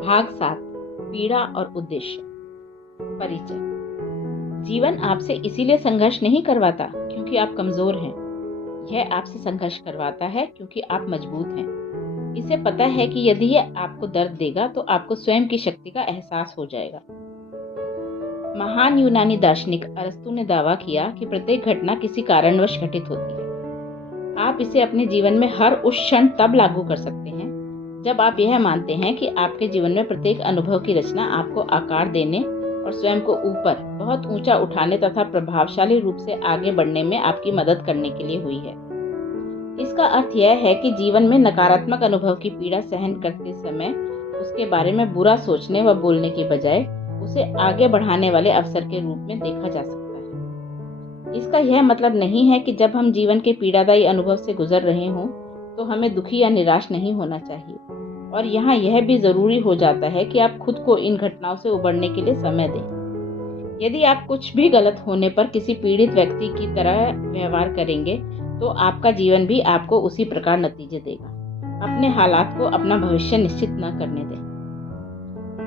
भाग 7 पीड़ा और उद्देश्य। परिचय। जीवन आपसे इसीलिए संघर्ष नहीं करवाता क्योंकि आप कमजोर हैं। यह आपसे संघर्ष करवाता है क्योंकि आप मजबूत हैं। इसे पता है कि यदि यह आपको दर्द देगा तो आपको स्वयं की शक्ति का एहसास हो जाएगा। महान यूनानी दार्शनिक अरस्तु ने दावा किया कि प्रत्येक घटना किसी कारणवश घटित होती है। आप इसे अपने जीवन में हर उस क्षण तब लागू कर सकते हैं जब आप यह मानते हैं कि आपके जीवन में प्रत्येक अनुभव की रचना आपको आकार देने और स्वयं को ऊपर बहुत ऊंचा उठाने तथा प्रभावशाली रूप से आगे बढ़ने में आपकी मदद करने के लिए हुई है। इसका अर्थ यह है कि जीवन में नकारात्मक अनुभव की पीड़ा सहन करते समय उसके बारे में बुरा सोचने व बोलने के बजाय उसे आगे बढ़ाने वाले अवसर के रूप में देखा जा सकता है। इसका यह मतलब नहीं है कि जब हम जीवन के पीड़ादायी अनुभव से गुजर रहे हों तो हमें दुखी या निराश नहीं होना चाहिए, और यहाँ यह भी जरूरी हो जाता है कि आप खुद को इन घटनाओं से उबरने के लिए समय दें। यदि आप कुछ भी गलत होने पर किसी पीड़ित व्यक्ति की तरह व्यवहार करेंगे तो आपका जीवन भी आपको उसी प्रकार नतीजे देगा। अपने हालात को अपना भविष्य निश्चित न करने दें।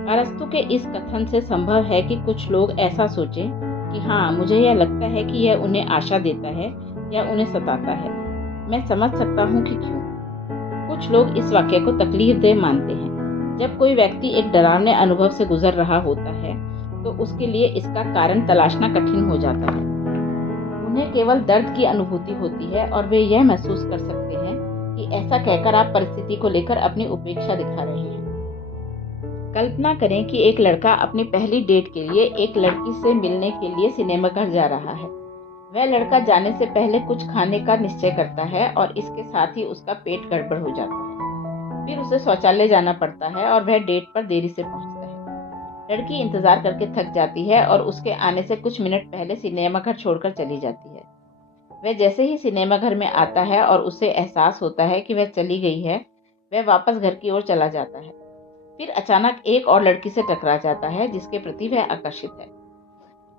अरस्तु के इस कथन से संभव है कि कुछ लोग ऐसा सोचें कि हाँ, मुझे यह लगता है कि यह उन्हें आशा देता है या उन्हें सताता है। मैं समझ सकता हूँ कि क्यों। कुछ लोग इस वाक्य को तकलीफदेह मानते हैं। जब कोई व्यक्ति एक डरावने अनुभव से गुजर रहा होता है तो उसके लिए इसका कारण तलाशना कठिन हो जाता है। उन्हें केवल दर्द की अनुभूति होती है और वे यह महसूस कर सकते हैं कि ऐसा कहकर आप परिस्थिति को लेकर अपनी उपेक्षा दिखा रहे हैं। कल्पना करें कि एक लड़का अपनी पहली डेट के लिए एक लड़की से मिलने के लिए सिनेमा घर जा रहा है। वह लड़का जाने से पहले कुछ खाने का निश्चय करता है और इसके साथ ही उसका पेट गड़बड़ हो जाता है। फिर उसे शौचालय जाना पड़ता है और वह डेट पर देरी से पहुंचता है। लड़की इंतजार करके थक जाती है और उसके आने से कुछ मिनट पहले सिनेमा घर छोड़कर चली जाती है। वह जैसे ही सिनेमा घर में आता है और उसे एहसास होता है कि वह चली गई है, वह वापस घर की ओर चला जाता है। फिर अचानक एक और लड़की से टकरा जाता है जिसके प्रति वह आकर्षित है।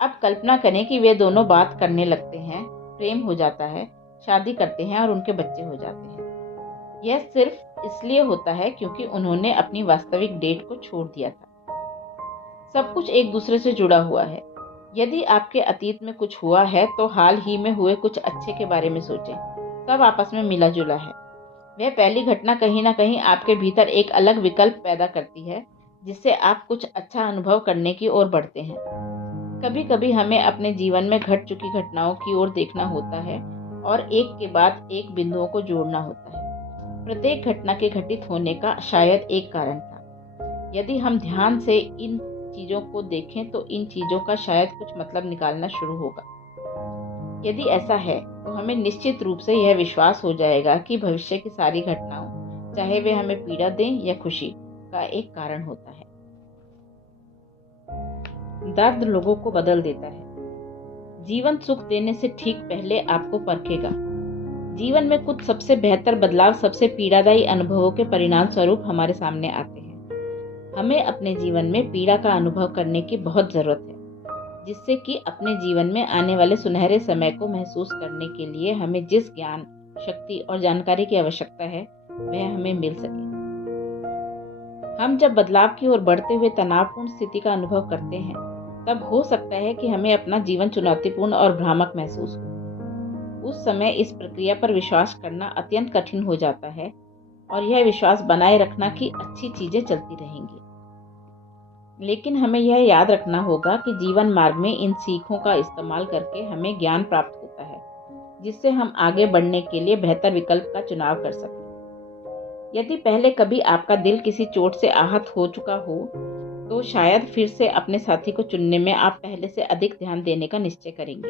अब कल्पना करें कि वे दोनों बात करने लगते हैं, प्रेम हो जाता है, शादी करते हैं और उनके बच्चे हो जाते हैं। यह सिर्फ इसलिए होता है क्योंकि उन्होंने अपनी वास्तविक डेट को छोड़ दिया था। सब कुछ एक दूसरे से जुड़ा हुआ है। यदि आपके अतीत में कुछ हुआ है तो हाल ही में हुए कुछ अच्छे के बारे में सोचें। सब आपस में मिला जुला है। वह पहली घटना कहीं ना कहीं आपके भीतर एक अलग विकल्प पैदा करती है जिससे आप कुछ अच्छा अनुभव करने की ओर बढ़ते हैं। कभी कभी हमें अपने जीवन में घट चुकी घटनाओं की ओर देखना होता है और एक के बाद एक बिंदुओं को जोड़ना होता है। प्रत्येक घटना के घटित होने का शायद एक कारण था। यदि हम ध्यान से इन चीजों को देखें तो इन चीजों का शायद कुछ मतलब निकालना शुरू होगा। यदि ऐसा है तो हमें निश्चित रूप से यह विश्वास हो जाएगा कि भविष्य की सारी घटनाओं, चाहे वे हमें पीड़ा दें या खुशी, का एक कारण होता है। दर्द लोगों को बदल देता है। जीवन सुख देने से ठीक पहले आपको परखेगा। जीवन में कुछ सबसे बेहतर बदलाव सबसे पीड़ादायी अनुभवों के परिणाम स्वरूप हमारे सामने आते हैं। हमें अपने जीवन में पीड़ा का अनुभव करने की बहुत जरूरत है, जिससे कि अपने जीवन में आने वाले सुनहरे समय को महसूस करने के लिए हमें जिस ज्ञान, शक्ति और जानकारी की आवश्यकता है वह हमें मिल सके। हम जब बदलाव की ओर बढ़ते हुए तनावपूर्ण स्थिति का अनुभव करते हैं तब हो सकता है कि हमें अपना जीवन चुनौतीपूर्ण और भ्रामक महसूस हो। उस समय इस प्रक्रिया पर विश्वास करना अत्यंत कठिन हो जाता है और यह विश्वास बनाए रखना कि अच्छी चीजें चलती रहेंगी। लेकिन हमें यह याद रखना होगा कि जीवन मार्ग में इन सीखों का इस्तेमाल करके हमें ज्ञान प्राप्त होता है, जिससे हम आगे बढ़ने के लिए बेहतर विकल्प का चुनाव कर सकें। यदि पहले कभी आपका दिल किसी चोट से आहत हो चुका हो तो शायद फिर से अपने साथी को चुनने में आप पहले से अधिक ध्यान देने का निश्चय करेंगे।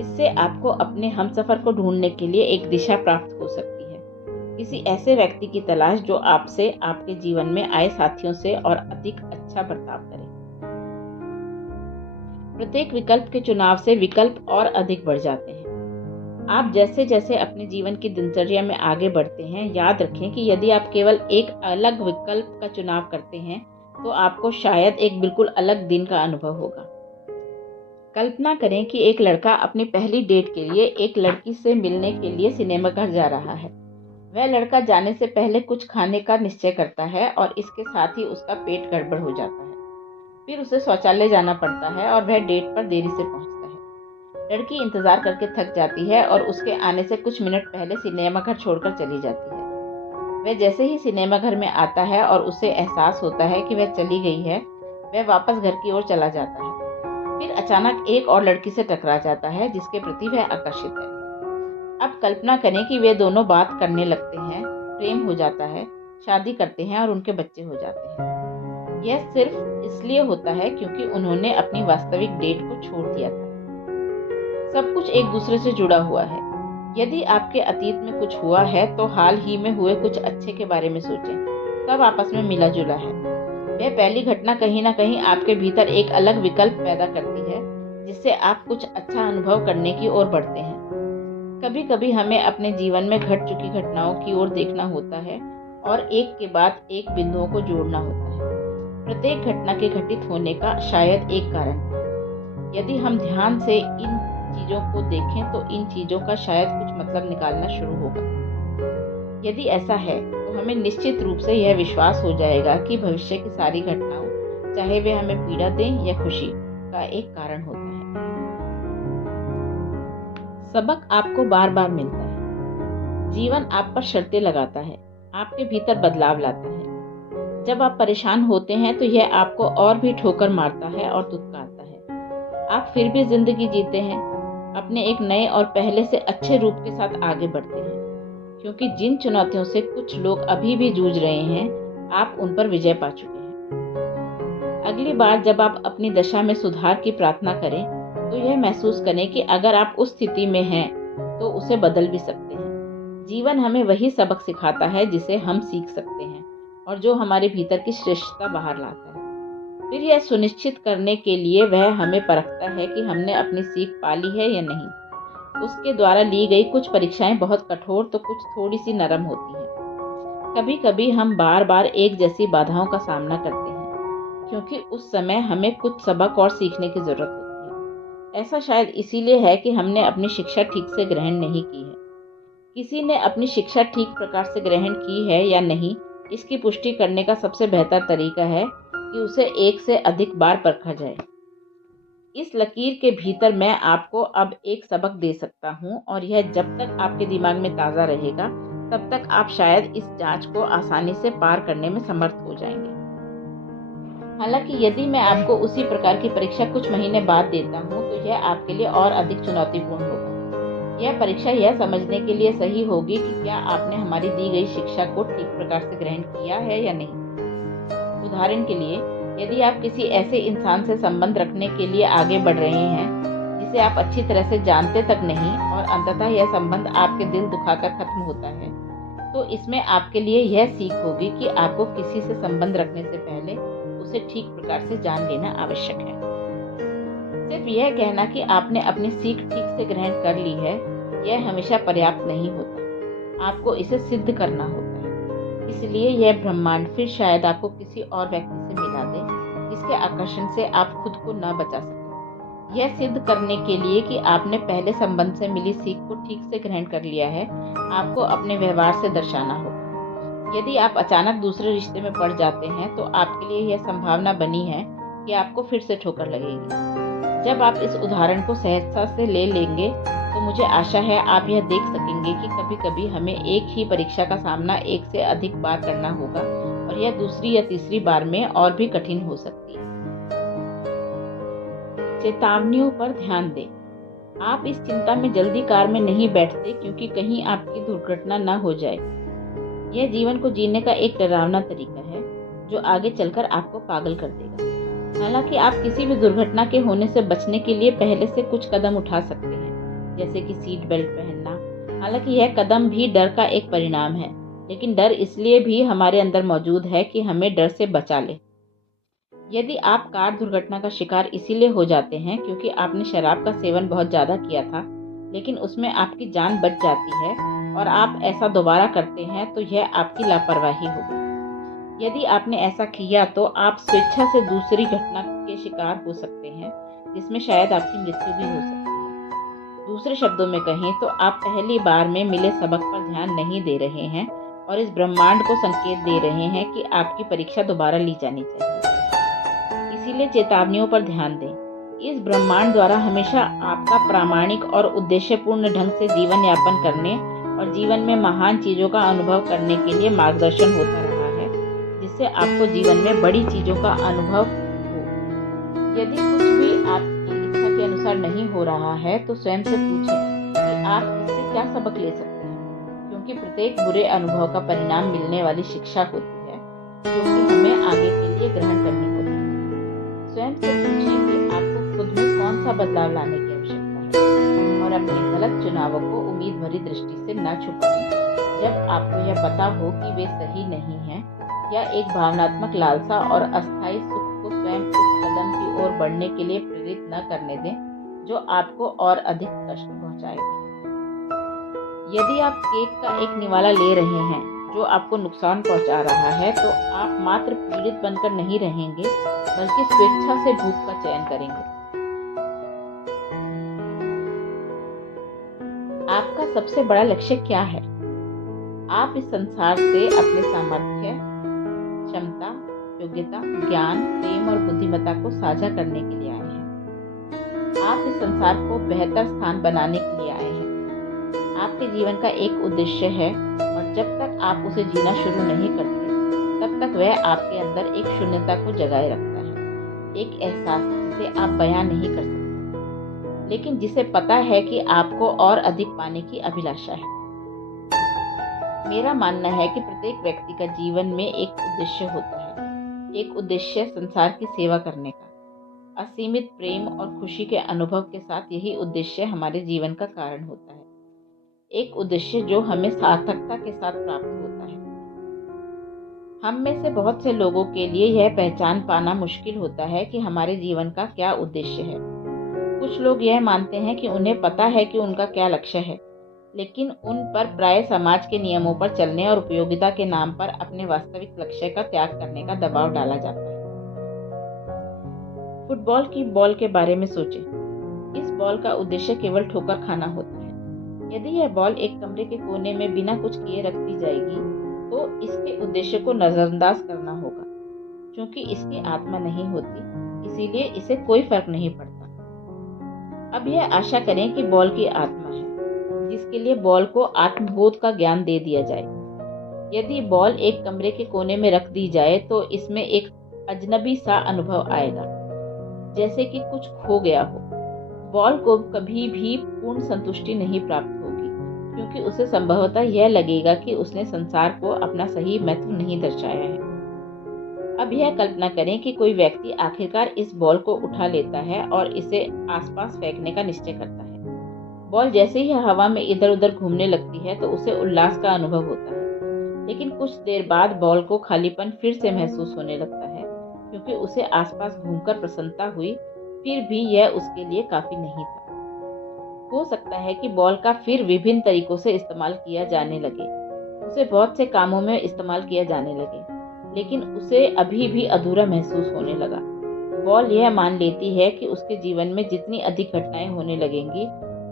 इससे आपको अपने हमसफर को ढूंढने के लिए एक दिशा प्राप्त हो सकती है। किसी ऐसे व्यक्ति की तलाश जो आपसे, आपके जीवन में आए साथियों से और अधिक अच्छा बर्ताव करे। प्रत्येक विकल्प के चुनाव से विकल्प और अधिक बढ़ जाते हैं। आप जैसे जैसे अपने जीवन की दिनचर्या में आगे बढ़ते हैं, याद रखें कि यदि आप केवल एक अलग विकल्प का चुनाव करते हैं तो आपको शायद एक बिल्कुल अलग दिन का अनुभव होगा। कल्पना करें कि एक लड़का अपनी पहली डेट के लिए एक लड़की से मिलने के लिए सिनेमा घर जा रहा है। वह लड़का जाने से पहले कुछ खाने का निश्चय करता है और इसके साथ ही उसका पेट गड़बड़ हो जाता है। फिर उसे शौचालय जाना पड़ता है और वह डेट पर देरी से पहुंचता है। लड़की इंतजार करके थक जाती है और उसके आने से कुछ मिनट पहले सिनेमा घर छोड़कर चली जाती है। वह जैसे ही सिनेमा घर में आता है और उसे एहसास होता है कि वह चली गई है, वह वापस घर की ओर चला जाता है। फिर अचानक एक और लड़की से टकरा जाता है जिसके प्रति वह आकर्षित है। अब कल्पना करें कि वे दोनों बात करने लगते हैं, प्रेम हो जाता है, शादी करते हैं और उनके बच्चे हो जाते हैं। यह सिर्फ इसलिए होता है क्योंकि उन्होंने अपनी वास्तविक डेट को छोड़ दिया था। सब कुछ एक दूसरे से जुड़ा हुआ है। यदि आपके अतीत में कुछ हुआ है तो हाल ही में हुए कुछ अच्छे के बारे में सोचें। सब आपस में मिला जुला है। वह पहली घटना कहीं ना कहीं आपके भीतर एक अलग विकल्प पैदा करती है जिससे आप कुछ अच्छा अनुभव करने की ओर बढ़ते हैं। कभी कभी हमें अपने जीवन में घट चुकी घटनाओं की ओर देखना होता है और एक के बाद एक बिंदुओं को जोड़ना होता है। प्रत्येक घटना के घटित होने का शायद एक कारण है। यदि हम ध्यान से इन चीजों को देखें तो इन चीजों का शायद कुछ मतलब निकालना शुरू होगा। यदि ऐसा है तो हमें निश्चित रूप से यह विश्वास हो जाएगा कि भविष्य की सारी घटनाओं, चाहे वे हमें पीड़ा दें या खुशी, का एक कारण होता है। सबक आपको बार बार मिलता है। जीवन आप पर शर्तें लगाता है, आपके भीतर बदलाव लाता है। जब आप परेशान होते हैं तो यह आपको और भी ठोकर मारता है और दुत्कारता है। आप फिर भी जिंदगी जीते हैं, अपने एक नए और पहले से अच्छे रूप के साथ आगे बढ़ते हैं, क्योंकि जिन चुनौतियों से कुछ लोग अभी भी जूझ रहे हैं, आप उन पर विजय पा चुके हैं। अगली बार जब आप अपनी दशा में सुधार की प्रार्थना करें तो यह महसूस करें कि अगर आप उस स्थिति में हैं तो उसे बदल भी सकते हैं। जीवन हमें वही सबक सिखाता है जिसे हम सीख सकते हैं और जो हमारे भीतर की श्रेष्ठता बाहर लाता है। फिर यह सुनिश्चित करने के लिए वह हमें परखता है कि हमने अपनी सीख पाली है या नहीं। उसके द्वारा ली गई कुछ परीक्षाएं बहुत कठोर तो कुछ थोड़ी सी नरम होती हैं। कभी कभी हम बार बार एक जैसी बाधाओं का सामना करते हैं क्योंकि उस समय हमें कुछ सबक और सीखने की जरूरत होती है। ऐसा शायद इसीलिए है कि हमने अपनी शिक्षा ठीक से ग्रहण नहीं की है। किसी ने अपनी शिक्षा ठीक प्रकार से ग्रहण की है या नहीं, इसकी पुष्टि करने का सबसे बेहतर तरीका है कि उसे एक से अधिक बार परखा जाए। इस लकीर के भीतर मैं आपको अब एक सबक दे सकता हूँ और यह जब तक आपके दिमाग में ताज़ा रहेगा तब तक आप शायद इस जांच को आसानी से पार करने में समर्थ हो जाएंगे। हालांकि यदि मैं आपको उसी प्रकार की परीक्षा कुछ महीने बाद देता हूँ तो यह आपके लिए और अधिक चुनौतीपूर्ण होगा। यह परीक्षा यह समझने के लिए सही होगी कि क्या आपने हमारी दी गई शिक्षा को ठीक प्रकार से ग्रहण किया है या नहीं। उदाहरण के लिए, यदि आप किसी ऐसे इंसान से संबंध रखने के लिए आगे बढ़ रहे हैं जिसे आप अच्छी तरह से जानते तक नहीं और अंततः यह संबंध आपके दिल दुखाकर खत्म होता है, तो इसमें आपके लिए यह सीख होगी कि आपको किसी से संबंध रखने से पहले उसे ठीक प्रकार से जान लेना आवश्यक है। सिर्फ यह कहना कि आपने अपनी सीख ठीक से ग्रहण कर ली है, यह हमेशा पर्याप्त नहीं होता। आपको इसे सिद्ध करना होता है। इसलिए यह ब्रह्मांड फिर शायद आपको किसी और व्यक्ति से मिला दे जिसके आकर्षण से आप खुद को न बचा सकें। यह सिद्ध करने के लिए कि आपने पहले संबंध से मिली सीख को ठीक से ग्रहण कर लिया है, आपको अपने व्यवहार से दर्शाना होगा। यदि आप अचानक दूसरे रिश्ते में पड़ जाते हैं तो आपके लिए यह संभावना बनी है कि आपको फिर से ठोकर लगेगी। जब आप इस उदाहरण को सहजता से ले लेंगे तो मुझे आशा है आप यह देख सकेंगे कि कभी कभी हमें एक ही परीक्षा का सामना एक से अधिक बार करना होगा और यह दूसरी या तीसरी बार में और भी कठिन हो सकती है। चेतावनियों पर ध्यान दें। आप इस चिंता में जल्दी कार में नहीं बैठते क्योंकि कहीं आपकी दुर्घटना न हो जाए। यह जीवन को जीने का एक डरावना तरीका है जो आगे चलकर आपको पागल कर देगा। हालांकि आप किसी भी दुर्घटना के होने से बचने के लिए पहले से कुछ कदम उठा सकते हैं, जैसे कि सीट बेल्ट पहनना। हालांकि यह कदम भी डर का एक परिणाम है, लेकिन डर इसलिए भी हमारे अंदर मौजूद है कि हमें डर से बचा ले। यदि आप कार दुर्घटना का शिकार इसीलिए हो जाते हैं क्योंकि आपने शराब का सेवन बहुत ज़्यादा किया था, लेकिन उसमें आपकी जान बच जाती है और आप ऐसा दोबारा करते हैं, तो यह आपकी लापरवाही होगी। यदि आपने ऐसा किया तो आप स्वेच्छा से दूसरी घटना के शिकार हो सकते हैं जिसमें शायद आपकी मृत्यु भी हो सकती है। दूसरे शब्दों में कहें तो आप पहली बार में मिले सबक पर ध्यान नहीं दे रहे हैं और इस ब्रह्मांड को संकेत दे रहे हैं कि आपकी परीक्षा दोबारा ली जानी चाहिए। इसीलिए चेतावनियों पर ध्यान दें। इस ब्रह्मांड द्वारा हमेशा आपका प्रामाणिक और उद्देश्यपूर्ण ढंग से जीवन यापन करने और जीवन में महान चीज़ों का अनुभव करने के लिए मार्गदर्शन होता रहा है, जिससे आपको जीवन में बड़ी चीज़ों का अनुभव हो। यदि कुछ भी आपकी इच्छा के अनुसार नहीं हो रहा है तो स्वयं से पूछें कि आप इससे क्या सबक ले सकते हैं, क्योंकि प्रत्येक बुरे अनुभव का परिणाम मिलने वाली शिक्षा होती है जो कि हमें आगे के लिए ग्रहण करनी होती है। स्वयं से पूछें कि आपको खुद में कौन सा बदलाव लाने की आवश्यकता है और अपने गलत चुनावों को उम्मीद भरी दृष्टि से न छुपाएं जब आपको यह पता हो कि वे सही नहीं हैं, या एक भावनात्मक लालसा और अस्थायी सुख को स्वयं उस कदम की ओर बढ़ने के लिए प्रेरित न करने दें जो आपको और अधिक कष्ट पहुंचाएगा। यदि आप केक का एक निवाला ले रहे हैं जो आपको नुकसान पहुंचा रहा है तो आप मात्र पीड़ित बनकर नहीं रहेंगे बल्कि स्वेच्छा से भूख का चयन करेंगे। आपका सबसे बड़ा लक्ष्य क्या है? आप इस संसार से अपने सामर्थ्य, क्षमता, योग्यता, ज्ञान, प्रेम और बुद्धिमत्ता को साझा करने के लिए आए हैं। आप इस संसार को बेहतर स्थान बनाने के लिए आए हैं। आपके जीवन का एक उद्देश्य है और जब तक आप उसे जीना शुरू नहीं करते तब तक वह आपके अंदर एक शून्यता को जगाए रखता है, एक एहसास जिसे आप बयां नहीं कर सकते, लेकिन जिसे पता है कि आपको और अधिक पाने की अभिलाषा है। मेरा मानना है कि प्रत्येक व्यक्ति का जीवन में एक उद्देश्य होता है। एक उद्देश्य संसार की सेवा करने का। असीमित प्रेम और खुशी के अनुभव के साथ यही उद्देश्य हमारे जीवन का कारण होता है। एक उद्देश्य जो हमें सार्थकता के साथ प्राप्त होता है। हम में से बहुत से लोगों के लिए यह पहचान पाना मुश्किल होता है कि हमारे जीवन का क्या उद्देश्य है। कुछ लोग यह मानते हैं कि उन्हें पता है कि उनका क्या लक्ष्य है, लेकिन उन पर प्राय समाज के नियमों पर चलने और उपयोगिता के नाम पर अपने वास्तविक लक्ष्य का त्याग करने का दबाव डाला जाता है। फुटबॉल की बॉल के बारे में सोचें। इस बॉल का उद्देश्य केवल ठोकर खाना होता है। यदि यह बॉल एक कमरे के कोने में बिना कुछ किए रख दी जाएगी तो इसके उद्देश्य को नजरअंदाज करना होगा। क्योंकि इसकी आत्मा नहीं होती, इसीलिए इसे कोई फर्क नहीं पड़ता। अब यह आशा करें कि बॉल की आत्मा है, जिसके लिए बॉल को आत्मबोध का ज्ञान दे दिया जाए। यदि बॉल एक कमरे के कोने में रख दी जाए तो इसमें एक अजनबी सा अनुभव आएगा, जैसे कि कुछ खो गया हो। बॉल को कभी भी पूर्ण संतुष्टि नहीं प्राप्त होगी, क्योंकि उसे संभवतः यह लगेगा कि उसने संसार को अपना सही महत्व नहीं दर्शाया है। अब यह कल्पना करें कि कोई व्यक्ति आखिरकार इस बॉल को उठा लेता है और इसे आसपास फेंकने का निश्चय करता है। बॉल जैसे ही हवा में इधर उधर घूमने लगती है तो उसे उल्लास का अनुभव होता है, लेकिन कुछ देर बाद बॉल को खालीपन फिर से महसूस होने लगता है, क्योंकि उसे आसपास घूमकर प्रसन्नता हुई, फिर भी यह उसके लिए काफी नहीं था। हो सकता है कि बॉल का फिर विभिन्न तरीकों से इस्तेमाल किया जाने लगे, उसे बहुत से कामों में इस्तेमाल किया जाने लगे, लेकिन उसे अभी भी अधूरा महसूस होने लगा। बॉल यह मान लेती है कि उसके जीवन में जितनी अधिक घटनाएं होने लगेंगी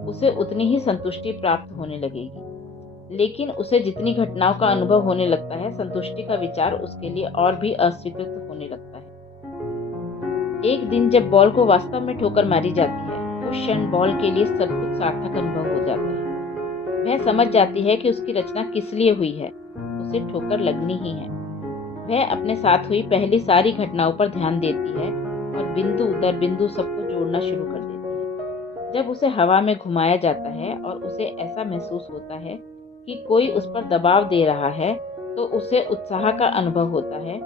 उसे उतनी ही संतुष्टि प्राप्त होने लगेगी, लेकिन उसे जितनी घटनाओं का अनुभव होने लगता है, संतुष्टि का विचार उसके लिए और भी अस्वीकृत होने लगता है। एक दिन जब बॉल को वास्तव में ठोकर मारी जाती है, उस क्षण बॉल के लिए सब कुछ सार्थक अनुभव हो जाता है। वह समझ जाती है कि उसकी रचना किस लिए हुई है, उसे ठोकर लगनी ही है। वह अपने साथ हुई पहली सारी घटनाओं पर ध्यान देती है और बिंदु दर बिंदु सबको जोड़ना शुरू कर देती है। जब उसे हवा में घुमाया जाता है और उसे ऐसा महसूस होता है कि कोई उस पर दबाव दे रहा है, तो उसे उत्साह का अनुभव होता है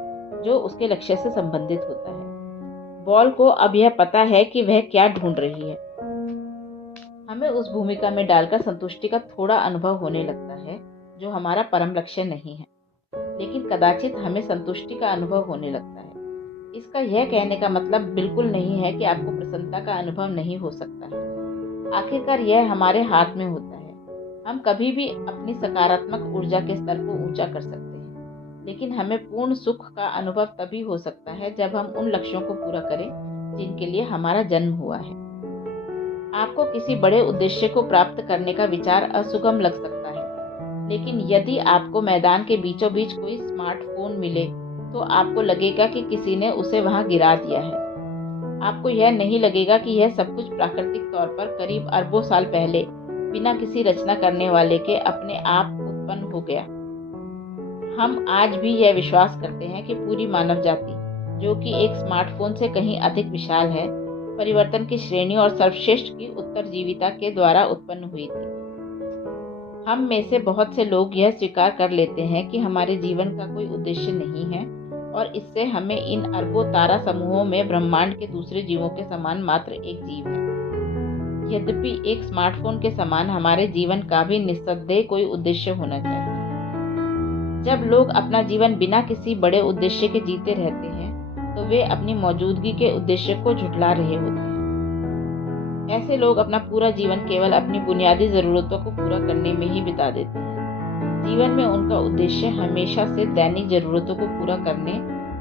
जो उसके लक्ष्य से संबंधित होता है। बॉल को अब यह पता है कि वह क्या ढूंढ रही है। हमें उस भूमिका में डालकर संतुष्टि का थोड़ा अनुभव होने लगता है, जो हमारा परम लक्ष्य नहीं है, लेकिन कदाचित हमें संतुष्टि का अनुभव होने लगता है। इसका यह कहने का मतलब बिल्कुल नहीं है कि आपको प्रसन्नता का अनुभव नहीं हो सकता है। आखिरकार यह हमारे हाथ में होता है। हम कभी भी अपनी सकारात्मक ऊर्जा के स्तर को ऊंचा कर सकते हैं, लेकिन हमें पूर्ण सुख का अनुभव तभी हो सकता है जब हम उन लक्ष्यों को पूरा करें जिनके लिए हमारा जन्म हुआ है। आपको किसी बड़े उद्देश्य को प्राप्त करने का विचार असुगम लग सकता है, लेकिन यदि आपको मैदान के बीचों बीच कोई स्मार्टफोन मिले तो आपको लगेगा कि किसी ने उसे वहां गिरा दिया है। आपको यह नहीं लगेगा कि यह सब कुछ प्राकृतिक तौर पर करीब अरबों साल पहले बिना किसी रचना करने वाले के अपने आप उत्पन्न हो गया। हम आज भी यह विश्वास करते हैं कि पूरी मानव जाति, जो कि एक स्मार्टफोन से कहीं अधिक विशाल है, परिवर्तन की श्रेणी और सर्वश्रेष्ठ की उत्तरजीविता के द्वारा उत्पन्न हुई थी। हम में से बहुत से लोग यह स्वीकार कर लेते हैं कि हमारे जीवन का कोई उद्देश्य नहीं है और इससे हमें इन अरबों तारा समूहों में ब्रह्मांड के दूसरे जीवों के समान मात्र एक जीव है। यद्यपि एक स्मार्टफोन के समान हमारे जीवन का भी निस्संदेह कोई उद्देश्य होना चाहिए। जब लोग अपना जीवन बिना किसी बड़े उद्देश्य के जीते रहते हैं तो वे अपनी मौजूदगी के उद्देश्य को झुठला रहे होते हैं। ऐसे लोग अपना पूरा जीवन केवल अपनी बुनियादी जरूरतों को पूरा करने में ही बिता देते हैं। जीवन में उनका उद्देश्य हमेशा से दैनिक जरूरतों को पूरा करने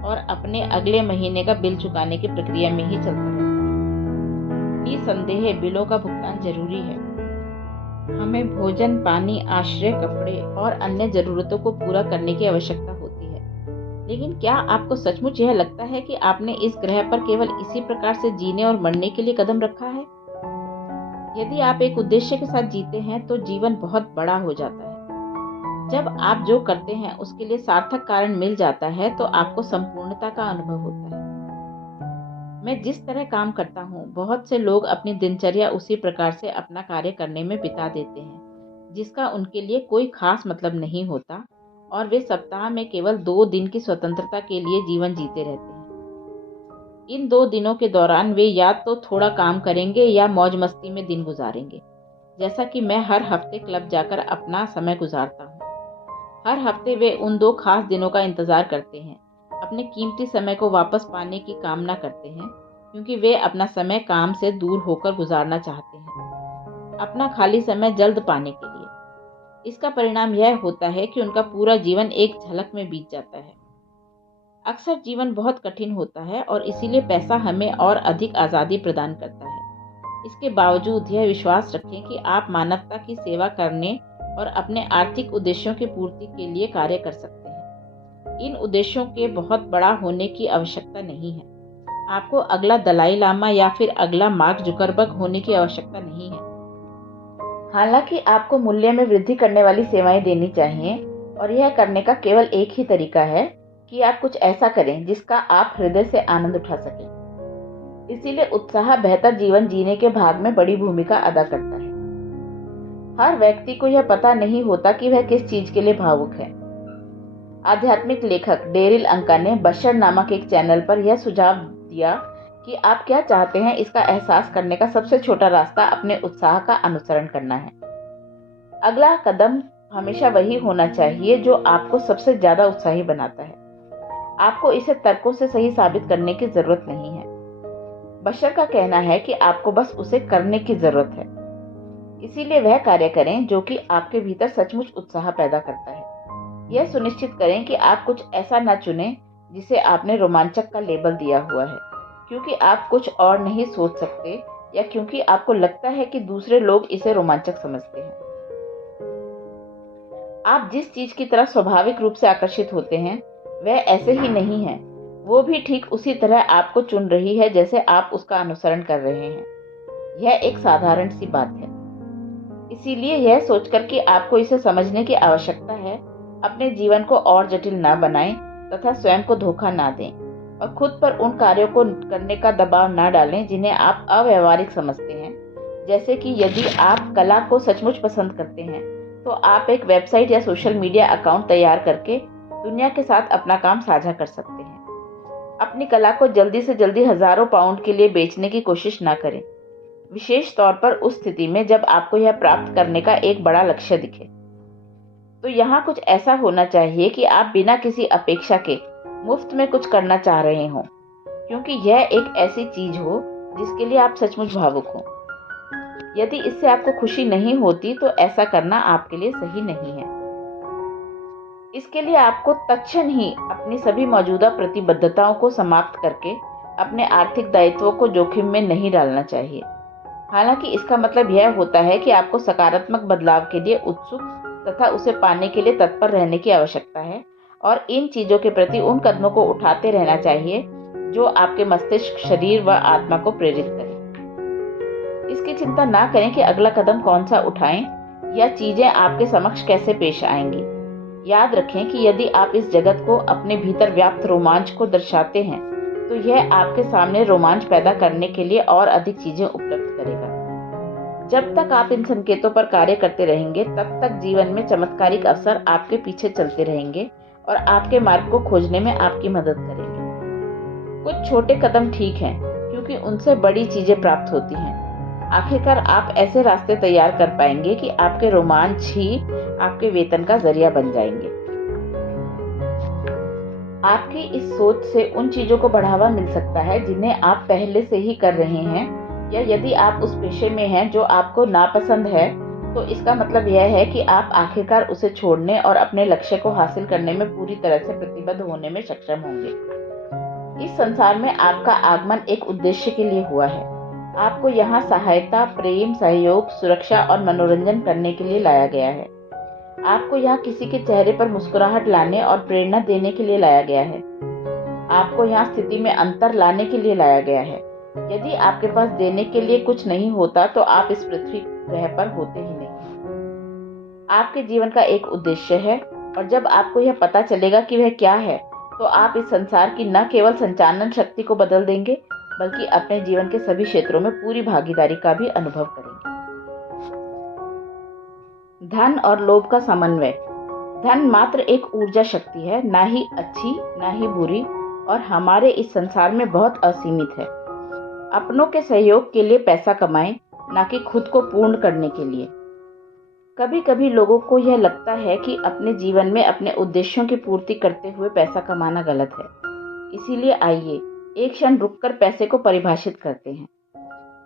और अपने अगले महीने का बिल चुकाने की प्रक्रिया में ही चलता रहता है। निसंदेह बिलों का भुगतान जरूरी है। हमें भोजन, पानी, आश्रय, कपड़े और अन्य जरूरतों को पूरा करने की आवश्यकता होती है। लेकिन क्या आपको सचमुच यह लगता है कि आपने इस ग्रह पर केवल इसी प्रकार से जीने और मरने के लिए कदम रखा है? यदि आप एक उद्देश्य के साथ जीते हैं तो जीवन बहुत बड़ा हो जाता है। जब आप जो करते हैं उसके लिए सार्थक कारण मिल जाता है तो आपको संपूर्णता का अनुभव होता है। मैं जिस तरह काम करता हूँ, बहुत से लोग अपनी दिनचर्या उसी प्रकार से अपना कार्य करने में बिता देते हैं, जिसका उनके लिए कोई खास मतलब नहीं होता, और वे सप्ताह में केवल 2 दिन की स्वतंत्रता के लिए जीवन जीते रहते हैं। इन 2 दिनों के दौरान वे या तो थोड़ा काम करेंगे या मौज मस्ती में दिन गुजारेंगे, जैसा कि मैं हर हफ्ते क्लब जाकर अपना समय गुजारता हूँ। हर हफ्ते वे उन 2 खास दिनों का इंतजार करते हैं, अपने कीमती समय को वापस पाने की कामना करते हैं, क्योंकि वे अपना समय काम से दूर होकर गुजारना चाहते हैं, अपना खाली समय जल्द पाने के लिए। इसका परिणाम यह होता है कि उनका पूरा जीवन एक झलक में बीत जाता है। अक्सर जीवन बहुत कठिन होता है और इसीलिए पैसा हमें और अधिक आज़ादी प्रदान करता है। इसके बावजूद यह विश्वास रखें कि आप मानवता की सेवा करने और अपने आर्थिक उद्देश्यों की पूर्ति के लिए कार्य कर सकते हैं। इन उद्देश्यों के बहुत बड़ा होने की आवश्यकता नहीं है। आपको अगला दलाई लामा या फिर अगला मार्क जुकरबर्ग होने की आवश्यकता नहीं है। हालांकि आपको मूल्य में वृद्धि करने वाली सेवाएं देनी चाहिए, और यह करने का केवल एक ही तरीका है कि आप कुछ ऐसा करें जिसका आप हृदय से आनंद उठा सकें। इसीलिए उत्साह बेहतर जीवन जीने के भाग में बड़ी भूमिका अदा करता है। हर व्यक्ति को यह पता नहीं होता कि वह किस चीज के लिए भावुक है। आध्यात्मिक लेखक डेरिल अंका ने बशर नामक एक चैनल पर यह सुझाव दिया कि आप क्या चाहते हैं, इसका एहसास करने का सबसे छोटा रास्ता अपने उत्साह का अनुसरण करना है। अगला कदम हमेशा वही होना चाहिए जो आपको सबसे ज्यादा उत्साही बनाता है। आपको इसे तर्कों से सही साबित करने की जरूरत नहीं है। बशर का कहना है कि आपको बस उसे करने की जरूरत है। इसीलिए वह कार्य करें जो कि आपके भीतर सचमुच उत्साह पैदा करता है। यह सुनिश्चित करें कि आप कुछ ऐसा न चुनें जिसे आपने रोमांचक का लेबल दिया हुआ है, क्योंकि आप कुछ और नहीं सोच सकते या क्योंकि आपको लगता है कि दूसरे लोग इसे रोमांचक समझते हैं। आप जिस चीज की तरफ स्वाभाविक रूप से आकर्षित होते हैं वह ऐसे ही नहीं है, वो भी ठीक उसी तरह आपको चुन रही है जैसे आप उसका अनुसरण कर रहे हैं। यह एक साधारण सी बात है। इसीलिए यह सोचकर कि आपको इसे समझने की आवश्यकता है, अपने जीवन को और जटिल न बनाएं तथा स्वयं को धोखा न दें और खुद पर उन कार्यों को करने का दबाव न डालें जिन्हें आप अव्यवहारिक समझते हैं। जैसे कि यदि आप कला को सचमुच पसंद करते हैं तो आप एक वेबसाइट या सोशल मीडिया अकाउंट तैयार करके दुनिया के साथ अपना काम साझा कर सकते हैं। अपनी कला को जल्दी से जल्दी हजारों पाउंड के लिए बेचने की कोशिश न करें, विशेष तौर पर उस स्थिति में जब आपको यह प्राप्त करने का एक बड़ा लक्ष्य दिखे। तो यहाँ कुछ ऐसा होना चाहिए कि आप बिना किसी अपेक्षा के मुफ्त में कुछ करना चाह रहे हों, क्योंकि यह एक ऐसी चीज हो जिसके लिए आप सचमुच भावुक हों। यदि इससे आपको खुशी नहीं होती तो ऐसा करना आपके लिए सही नहीं है। इसके लिए आपको तत्क्षण ही अपनी सभी मौजूदा प्रतिबद्धताओं को समाप्त करके अपने आर्थिक दायित्वों को जोखिम में नहीं डालना चाहिए। हालांकि इसका मतलब यह होता है कि आपको सकारात्मक बदलाव के लिए उत्सुक तथा उसे पाने के लिए तत्पर रहने की आवश्यकता है और इन चीज़ों के प्रति उन कदमों को उठाते रहना चाहिए जो आपके मस्तिष्क, शरीर व आत्मा को प्रेरित करें। इसकी चिंता ना करें कि अगला कदम कौन सा उठाएं या चीज़ें आपके समक्ष कैसे पेश आएंगी। याद रखें कि यदि आप इस जगत को अपने भीतर व्याप्त रोमांच को दर्शाते हैं तो यह आपके सामने रोमांच पैदा करने के लिए और अधिक चीजें उपलब्ध करेगा। जब तक आप इन संकेतों पर कार्य करते रहेंगे तब तक जीवन में चमत्कारिक अवसर आपके पीछे चलते रहेंगे और आपके मार्ग को खोजने में आपकी मदद करेंगे। कुछ छोटे कदम ठीक हैं क्योंकि उनसे बड़ी चीजें प्राप्त होती हैं। आखिरकार आप ऐसे रास्ते तैयार कर पाएंगे कि आपके रोमांच ही आपके वेतन का जरिया बन जाएंगे। आपकी इस सोच से उन चीजों को बढ़ावा मिल सकता है जिन्हें आप पहले से ही कर रहे हैं, या यदि आप उस पेशे में हैं जो आपको नापसंद है तो इसका मतलब यह है कि आप आखिरकार उसे छोड़ने और अपने लक्ष्य को हासिल करने में पूरी तरह से प्रतिबद्ध होने में सक्षम होंगे। इस संसार में आपका आगमन एक उद्देश्य के लिए हुआ है। आपको यहाँ सहायता, प्रेम, सहयोग, सुरक्षा और मनोरंजन करने के लिए लाया गया है। आपको यहाँ किसी के चेहरे पर मुस्कुराहट लाने और प्रेरणा देने के लिए लाया गया है। आपको यहाँ स्थिति में अंतर लाने के लिए लाया गया है। यदि आपके पास देने के लिए कुछ नहीं होता तो आप इस पृथ्वी ग्रह पर होते ही नहीं। आपके जीवन का एक उद्देश्य है और जब आपको यह पता चलेगा कि वह क्या है तो आप इस संसार की न केवल संचालन शक्ति को बदल देंगे बल्कि अपने जीवन के सभी क्षेत्रों में पूरी भागीदारी का भी अनुभव करेंगे। धन और लोभ का समन्वय। धन मात्र एक ऊर्जा शक्ति है, ना ही अच्छी ना ही बुरी, और हमारे इस संसार में बहुत असीमित है। अपनों के सहयोग के लिए पैसा कमाएं, ना कि खुद को पूर्ण करने के लिए। कभी कभी लोगों को यह लगता है कि अपने जीवन में अपने उद्देश्यों की पूर्ति करते हुए पैसा कमाना गलत है। इसीलिए आइए एक क्षण रुककर पैसे को परिभाषित करते हैं।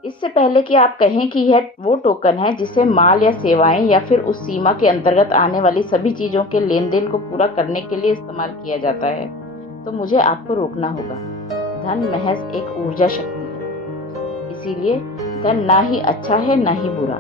इससे पहले कि आप कहें कि यह वो टोकन है जिसे माल या सेवाएं या फिर उस सीमा के अंतर्गत आने वाली सभी चीजों के लेन देन को पूरा करने के लिए इस्तेमाल किया जाता है, तो मुझे आपको रोकना होगा। धन महज एक ऊर्जा शक्ति है। इसीलिए धन ना ही अच्छा है ना ही बुरा।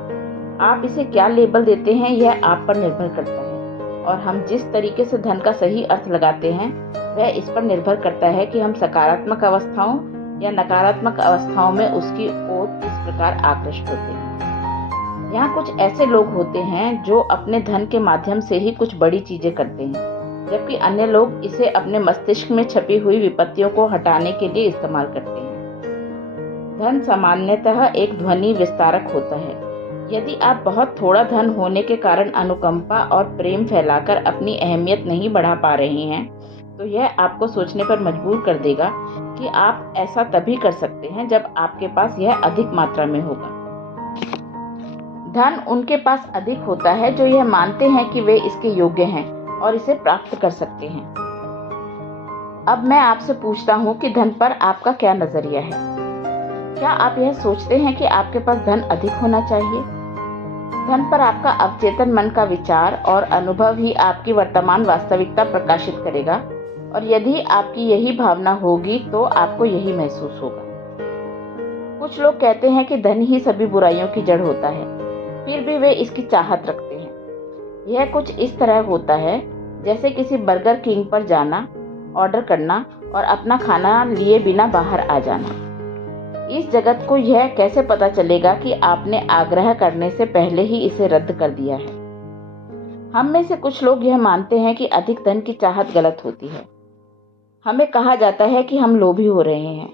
आप इसे क्या लेबल देते हैं यह आप पर निर्भर करता है, और हम जिस तरीके से धन का सही अर्थ लगाते हैं वह इस पर निर्भर करता है कि हम सकारात्मक अवस्थाओं या नकारात्मक अवस्थाओं में उसकी ओर किस प्रकार आकृष्ट होते हैं। यहाँ कुछ ऐसे लोग होते हैं जो अपने धन के माध्यम से ही कुछ बड़ी चीजें करते हैं, जबकि अन्य लोग इसे अपने मस्तिष्क में छपी हुई विपत्तियों को हटाने के लिए इस्तेमाल करते हैं। धन सामान्यतः एक ध्वनि विस्तारक होता है। यदि आप बहुत थोड़ा धन होने के कारण अनुकंपा और प्रेम फैलाकर अपनी अहमियत नहीं बढ़ा पा रहे हैं तो यह आपको सोचने पर मजबूर कर देगा कि आप ऐसा तभी कर सकते हैं जब आपके पास यह अधिक मात्रा में होगा। धन उनके पास अधिक होता है जो यह मानते हैं कि वे इसके योग्य हैं और इसे प्राप्त कर सकते हैं। अब मैं आपसे पूछता हूँ कि धन पर आपका क्या नजरिया है? क्या आप यह सोचते हैं कि आपके पास धन अधिक होना चाहिए? धन पर आपका अवचेतन मन का विचार और अनुभव ही आपकी वर्तमान वास्तविकता प्रकाशित करेगा, और यदि आपकी यही भावना होगी तो आपको यही महसूस होगा। कुछ लोग कहते हैं कि धन ही सभी बुराइयों की जड़ होता है, फिर भी वे इसकी चाहत रखते हैं। यह कुछ इस तरह होता है जैसे किसी बर्गर किंग पर जाना, ऑर्डर करना और अपना खाना लिए बिना बाहर आ जाना। इस जगत को यह कैसे पता चलेगा कि आपने आग्रह करने से पहले ही इसे रद्द कर दिया है? हम में से कुछ लोग यह मानते हैं कि अधिक धन की चाहत गलत होती है। हमें कहा जाता है कि हम लोभी हो रहे हैं।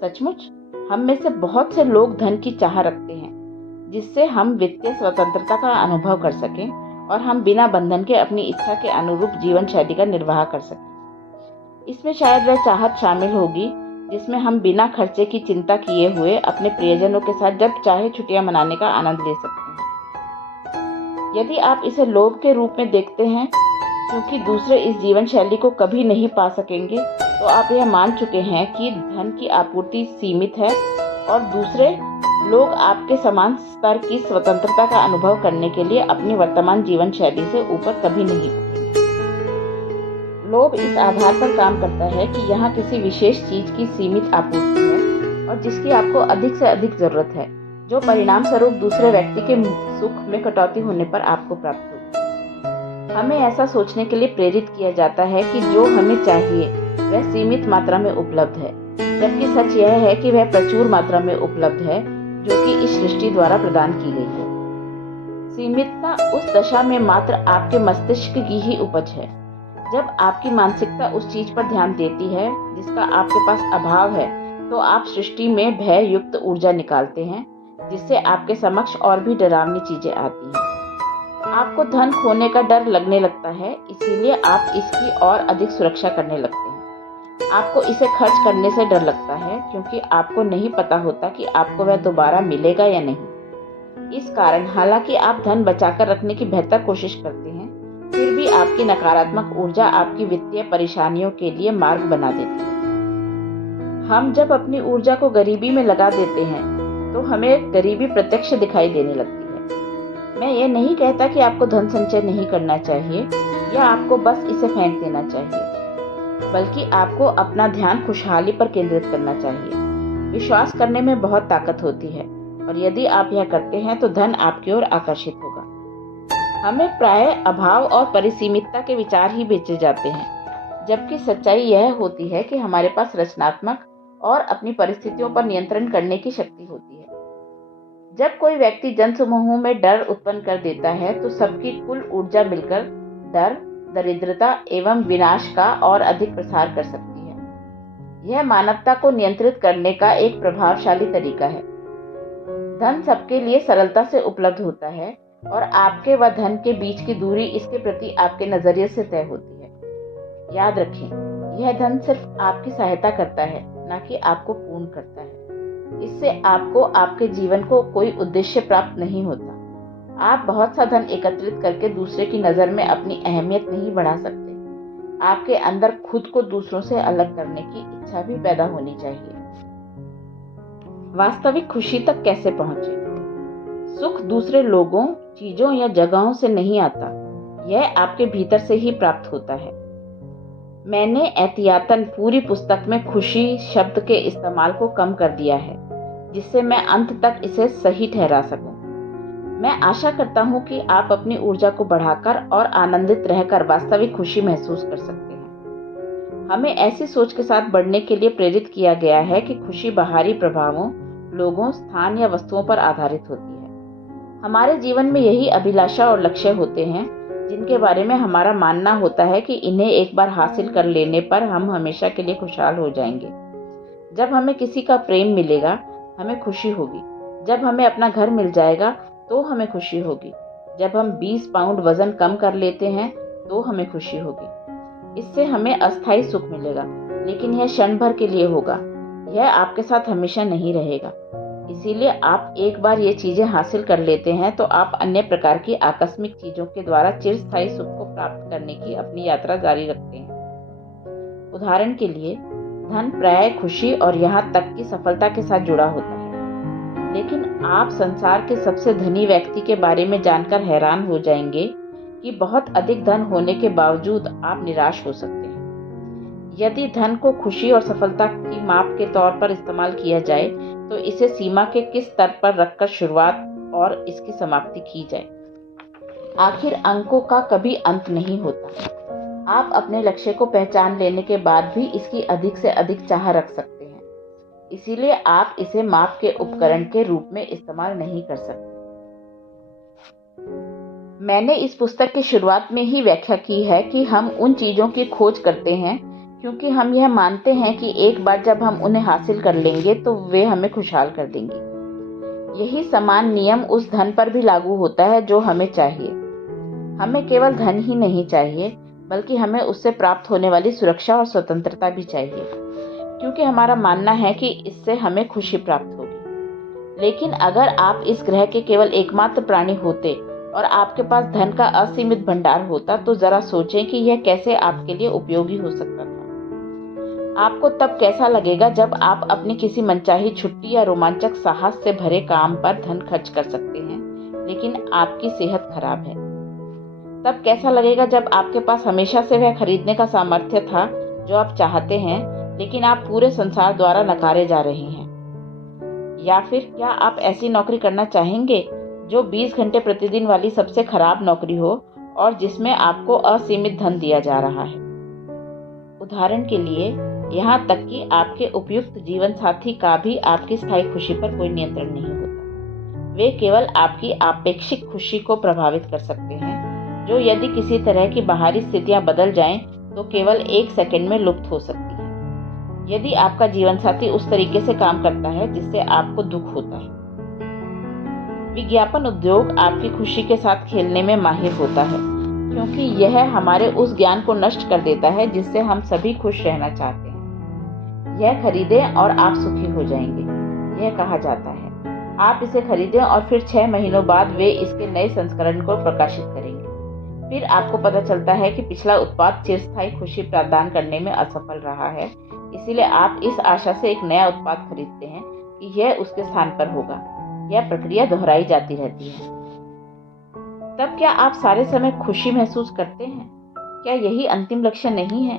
सचमुच हम में से बहुत से लोग धन की चाह रखते हैं जिससे हम वित्तीय स्वतंत्रता का अनुभव कर सकें और हम बिना बंधन के अपनी इच्छा के अनुरूप जीवन शैली का निर्वाह कर सकें। इसमें शायद वह चाहत शामिल होगी जिसमें हम बिना खर्चे की चिंता किए हुए अपने प्रियजनों के साथ जब चाहे छुट्टियां मनाने का आनंद ले सकते हैं। यदि आप इसे लोभ के रूप में देखते हैं क्योंकि दूसरे इस जीवन शैली को कभी नहीं पा सकेंगे, तो आप यह मान चुके हैं कि धन की आपूर्ति सीमित है और दूसरे लोग आपके समान स्तर की स्वतंत्रता का अनुभव करने के लिए अपनी वर्तमान जीवन शैली से ऊपर कभी नहीं उठेंगे। लोभ इस आधार पर काम करता है कि यहाँ किसी विशेष चीज की सीमित आपूर्ति है और जिसकी आपको अधिक से अधिक जरूरत है, जो परिणाम स्वरूप दूसरे व्यक्ति के सुख में कटौती होने पर आपको प्राप्त होगी। हमें ऐसा सोचने के लिए प्रेरित किया जाता है कि जो हमें चाहिए वह सीमित मात्रा में उपलब्ध है, जबकि सच यह है कि वह प्रचुर मात्रा में उपलब्ध है जो कि इस सृष्टि द्वारा प्रदान की गई है। सीमितता उस दशा में मात्र आपके मस्तिष्क की ही उपज है। जब आपकी मानसिकता उस चीज पर ध्यान देती है जिसका आपके पास अभाव है, तो आप सृष्टि में भय युक्त ऊर्जा निकालते हैं, जिससे आपके समक्ष और भी डरावनी चीजें आती हैं। आपको धन खोने का डर लगने लगता है, इसीलिए आप इसकी और अधिक सुरक्षा करने लगते हैं। आपको इसे खर्च करने से डर लगता है, क्योंकि आपको नहीं पता होता कि आपको वह दोबारा मिलेगा या नहीं। इस कारण हालांकि आप धन बचाकर रखने की बेहतर कोशिश करते हैं, फिर भी आपकी नकारात्मक ऊर्जा आपकी वित्तीय परेशानियों के लिए मार्ग बना देती है। हम जब अपनी ऊर्जा को गरीबी में लगा देते हैं तो हमें गरीबी प्रत्यक्ष दिखाई देने लगती है। मैं ये नहीं कहता कि आपको धन संचय नहीं करना चाहिए या आपको बस इसे फेंक देना चाहिए, बल्कि आपको अपना ध्यान खुशहाली पर केंद्रित करना चाहिए। विश्वास करने में बहुत ताकत होती है और यदि आप यह करते हैं तो धन आपकी ओर आकर्षित होगा। हमें प्रायः अभाव और परिसीमितता के विचार ही बेचे जाते हैं, जबकि सच्चाई यह होती है कि हमारे पास रचनात्मक और अपनी परिस्थितियों पर नियंत्रण करने की शक्ति होती है। जब कोई व्यक्ति जनसमूहों में डर उत्पन्न कर देता है तो सबकी कुल ऊर्जा मिलकर डर, दरिद्रता एवं विनाश का और अधिक प्रसार कर सकती है। यह मानवता को नियंत्रित करने का एक प्रभावशाली तरीका है। धन सबके लिए सरलता से उपलब्ध होता है और आपके व धन के बीच की दूरी इसके प्रति आपके नजरिए से तय होती है। याद रखें, यह धन सिर्फ आपकी सहायता करता है, न कि आपको पूर्ण करता है। इससे आपको आपके जीवन को कोई उद्देश्य प्राप्त नहीं होता। आप बहुत सा धन एकत्रित करके दूसरे की नजर में अपनी अहमियत नहीं बढ़ा सकते। आपके अंदर खुद को दूसरों से अलग करने की इच्छा भी पैदा होनी चाहिए। वास्तविक खुशी तक कैसे पहुंचे? सुख दूसरे लोगों, चीजों या जगहों से नहीं आता, यह आपके भीतर से ही प्राप्त होता है। मैंने एहतियातन पूरी पुस्तक में खुशी शब्द के इस्तेमाल को कम कर दिया है, जिससे मैं अंत तक इसे सही ठहरा सकूं। मैं आशा करता हूं कि आप अपनी ऊर्जा को बढ़ाकर और आनंदित रहकर वास्तविक खुशी महसूस कर सकते हैं। हमें ऐसी सोच के साथ बढ़ने के लिए प्रेरित किया गया है कि खुशी बाहरी प्रभावों, लोगों, स्थान या वस्तुओं पर आधारित होती है। हमारे जीवन में यही अभिलाषा और लक्ष्य होते हैं जिनके बारे में हमारा मानना होता है कि इन्हें एक बार हासिल कर लेने पर हम हमेशा के लिए खुशहाल हो जाएंगे। जब हमें किसी का प्रेम मिलेगा, हमें खुशी होगी। जब हमें अपना घर मिल जाएगा तो हमें खुशी होगी। जब हम 20 पाउंड वजन कम कर लेते हैं तो हमें खुशी होगी। इससे हमें अस्थायी सुख मिलेगा, लेकिन यह क्षण भर के लिए होगा। यह आपके साथ हमेशा नहीं रहेगा। इसीलिए आप एक बार ये चीजें हासिल कर लेते हैं तो आप अन्य प्रकार की आकस्मिक चीजों के द्वारा चिरस्थायी सुख को प्राप्त करने की अपनी यात्रा जारी रखते हैं। उदाहरण के लिए, धन प्रायः खुशी और यहाँ तक कि सफलता के साथ जुड़ा होता है, लेकिन आप संसार के सबसे धनी व्यक्ति के बारे में जानकर हैरान हो जाएंगे कि बहुत अधिक धन होने के बावजूद आप निराश हो सकते हैं। यदि धन को खुशी और सफलता की माप के तौर पर इस्तेमाल किया जाए तो इसे सीमा के किस स्तर पर रखकर शुरुआत और इसकी समाप्ति की जाए। आखिर अंकों का कभी अंत नहीं होता। आप अपने लक्ष्य को पहचान लेने के बाद भी इसकी अधिक से अधिक चाह रख सकते हैं, इसीलिए आप इसे माप के उपकरण के रूप में इस्तेमाल नहीं कर सकते। मैंने इस पुस्तक की शुरुआत में ही व्याख्या की है कि हम उन चीजों की खोज करते हैं क्योंकि हम यह मानते हैं कि एक बार जब हम उन्हें हासिल कर लेंगे तो वे हमें खुशहाल कर देंगी। यही समान नियम उस धन पर भी लागू होता है जो हमें चाहिए। हमें केवल धन ही नहीं चाहिए, बल्कि हमें उससे प्राप्त होने वाली सुरक्षा और स्वतंत्रता भी चाहिए, क्योंकि हमारा मानना है कि इससे हमें खुशी प्राप्त होगी। लेकिन अगर आप इस ग्रह के केवल एकमात्र प्राणी होते और आपके पास धन का असीमित भंडार होता तो जरा सोचें कि यह कैसे आपके लिए उपयोगी हो सकता था। आपको तब कैसा लगेगा जब आप अपनी किसी मनचाही छुट्टी या रोमांचक साहस से भरे काम पर धन खर्च कर सकते हैं, लेकिन आपकी सेहत खराब है। तब कैसा लगेगा जब आपके पास हमेशा से वह खरीदने का सामर्थ्य था जो आप चाहते हैं, लेकिन आप पूरे संसार द्वारा नकारे जा रहे हैं। या फिर क्या आप ऐसी नौकरी करना चाहेंगे जो 20 घंटे प्रतिदिन वाली सबसे खराब नौकरी हो और जिसमें आपको असीमित धन दिया जा रहा है? उदाहरण के लिए, यहाँ तक कि आपके उपयुक्त जीवन साथी का भी आपकी स्थायी खुशी पर कोई नियंत्रण नहीं होता। वे केवल आपकी आपेक्षिक खुशी को प्रभावित कर सकते हैं, जो यदि किसी तरह की बाहरी स्थितियां बदल जाएं, तो केवल 1 सेकंड में लुप्त हो सकती है। यदि आपका जीवन साथी उस तरीके से काम करता है जिससे आपको दुख होता है। विज्ञापन उद्योग आपकी खुशी के साथ खेलने में माहिर होता है, क्योंकि यह हमारे उस ज्ञान को नष्ट कर देता है जिससे हम सभी खुश रहना चाहते हैं। यह खरीदें और आप सुखी हो जाएंगे, यह कहा जाता है। आप इसे खरीदें और फिर 6 महीनों बाद वे इसके नए संस्करण को प्रकाशित करेंगे। फिर आपको पता चलता है कि पिछला उत्पाद चिरस्थायी खुशी प्रदान करने में असफल रहा है, इसीलिए आप इस आशा से एक नया उत्पाद खरीदते हैं कि यह उसके स्थान पर होगा। यह प्रक्रिया दोहराई जाती रहती है। तब क्या आप सारे समय खुशी महसूस करते हैं? क्या यही अंतिम लक्ष्य नहीं है?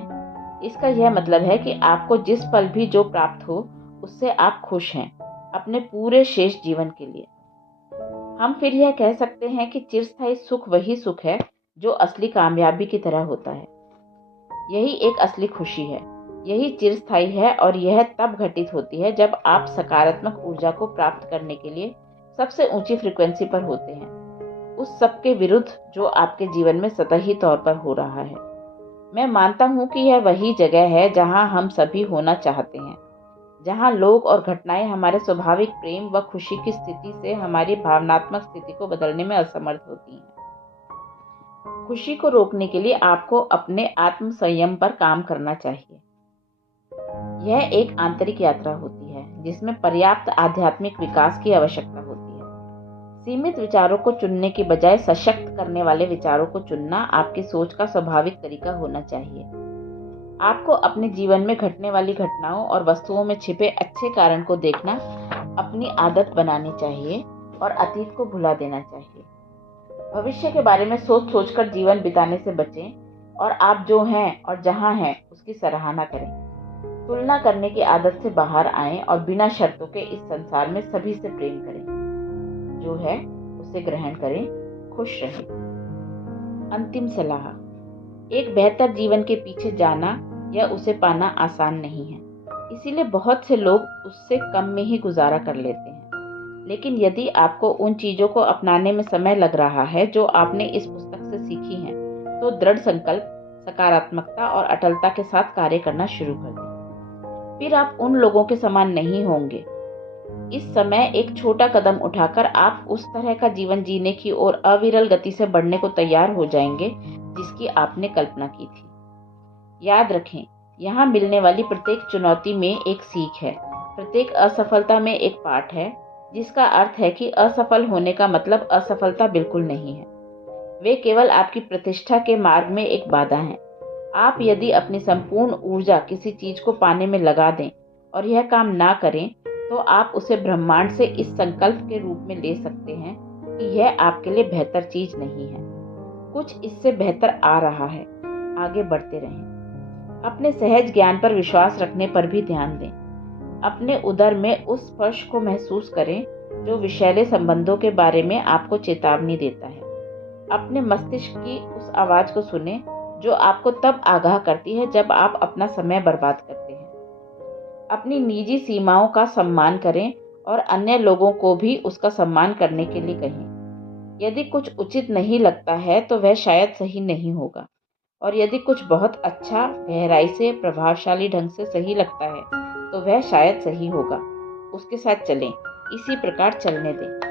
इसका यह मतलब है कि आपको जिस पल भी जो प्राप्त हो उससे आप खुश हैं अपने पूरे शेष जीवन के लिए। हम फिर यह कह सकते हैं कि चिरस्थायी सुख वही सुख है जो असली कामयाबी की तरह होता है। यही एक असली खुशी है, यही चिरस्थायी है और यह तब घटित होती है जब आप सकारात्मक ऊर्जा को प्राप्त करने के लिए सबसे ऊंची फ्रीक्वेंसी पर होते हैं, उस सब के विरुद्ध जो आपके जीवन में सतही तौर पर हो रहा है। मैं मानता हूं कि यह वही जगह है जहां हम सभी होना चाहते हैं, जहां लोग और घटनाएं हमारे स्वाभाविक प्रेम व खुशी की स्थिति से हमारी भावनात्मक स्थिति को बदलने में असमर्थ होती हैं। खुशी को रोकने के लिए आपको अपने आत्म संयम पर काम करना चाहिए। यह एक आंतरिक यात्रा होती है जिसमें पर्याप्त आध्यात्मिक विकास की आवश्यकता होती है। सीमित विचारों को चुनने की बजाय सशक्त करने वाले विचारों को चुनना आपकी सोच का स्वाभाविक तरीका होना चाहिए। आपको अपने जीवन में घटने वाली घटनाओं और वस्तुओं में छिपे अच्छे कारण को देखना अपनी आदत बनानी चाहिए और अतीत को भुला देना चाहिए। भविष्य के बारे में सोच सोचकर जीवन बिताने से बचें और आप जो हैं और जहां हैं उसकी सराहना करें। तुलना करने की आदत से बाहर आएं और बिना शर्तों के इस संसार में सभी से प्रेम करें। जो है उसे ग्रहण करें, खुश रहें। अंतिम सलाह। एक बेहतर जीवन के पीछे जाना या उसे पाना आसान नहीं है, इसीलिए बहुत से लोग उससे कम में ही गुजारा कर लेते हैं। लेकिन यदि आपको उन चीज़ों को अपनाने में समय लग रहा है जो आपने इस पुस्तक से सीखी हैं, तो दृढ़ संकल्प, सकारात्मकता और अटलता के साथ कार्य करना शुरू कर दें। फिर आप उन लोगों के समान नहीं होंगे। इस समय एक छोटा कदम उठाकर आप उस तरह का जीवन जीने की ओर अविरल गति से बढ़ने को तैयार हो जाएंगे जिसकी आपने कल्पना की थी। याद रखें, यहाँ मिलने वाली प्रत्येक चुनौती में एक सीख है, प्रत्येक असफलता में एक पाठ है, जिसका अर्थ है कि असफल होने का मतलब असफलता बिल्कुल नहीं है। वे केवल आपकी प्रतिष्ठा के मार्ग में एक बाधा हैं। आप यदि अपनी संपूर्ण ऊर्जा किसी चीज को पाने में लगा दें और यह काम ना करें, तो आप उसे ब्रह्मांड से इस संकल्प के रूप में ले सकते हैं कि यह आपके लिए बेहतर चीज नहीं है। कुछ इससे बेहतर आ रहा है। आगे बढ़ते रहें। अपने सहज ज्ञान पर विश्वास रखने पर भी ध्यान दें। अपने उदर में उस स्पर्श को महसूस करें जो विषैले संबंधों के बारे में आपको चेतावनी देता है। अपने मस्तिष्क की उस आवाज को सुने जो आपको तब आगाह करती है जब आप अपना समय बर्बाद करते हैं। अपनी निजी सीमाओं का सम्मान करें और अन्य लोगों को भी उसका सम्मान करने के लिए कहें। यदि कुछ उचित नहीं लगता है तो वह शायद सही नहीं होगा, और यदि कुछ बहुत अच्छा, गहराई से, प्रभावशाली ढंग से सही लगता है तो वह शायद सही होगा। उसके साथ चलें, इसी प्रकार चलने दें।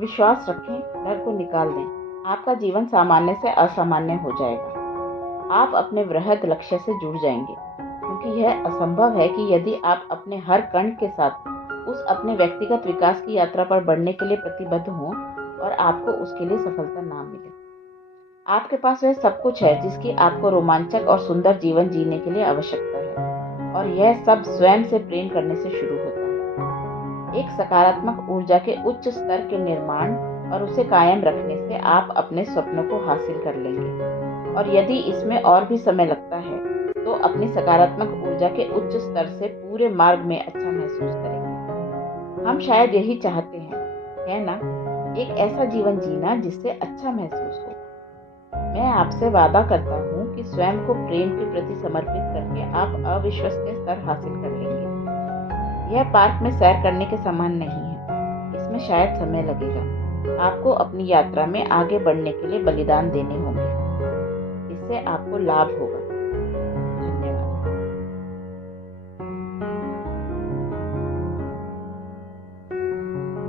विश्वास रखें, डर को निकाल दें। आपका जीवन सामान्य से असामान्य हो जाएगा। आप अपने वृहद लक्ष्य से जुड़ जाएंगे, क्योंकि यह असंभव है कि यदि आप अपने हर कण के साथ उस अपने व्यक्तिगत विकास की यात्रा पर बढ़ने के लिए प्रतिबद्ध हों और आपको उसके लिए सफलता ना मिले। आपके पास वह सब कुछ है जिसकी आपको रोमांचक और सुंदर जीवन जीने के लिए आवश्यकता है, और यह सब स्वयं से प्रेम करने से शुरू होता है। एक सकारात्मक ऊर्जा के उच्च स्तर के निर्माण और उसे कायम रखने से आप अपने स्वप्नों को हासिल कर लेंगे, और यदि इसमें और भी समय लगता है तो अपनी सकारात्मक ऊर्जा के उच्च स्तर से पूरे मार्ग में अच्छा महसूस करेंगे। हम शायद यही चाहते हैं, है ना? एक ऐसा जीवन जीना जिससे अच्छा महसूस हो। मैं आपसे वादा करता हूँ कि स्वयं को प्रेम के प्रति समर्पित करके आप अविश्वसनीय स्तर हासिल कर लेंगे। यह पार्क में सैर करने के समान नहीं है। इसमें शायद समय लगेगा। आपको अपनी यात्रा में आगे बढ़ने के लिए बलिदान देने होंगे। इससे आपको लाभ होगा।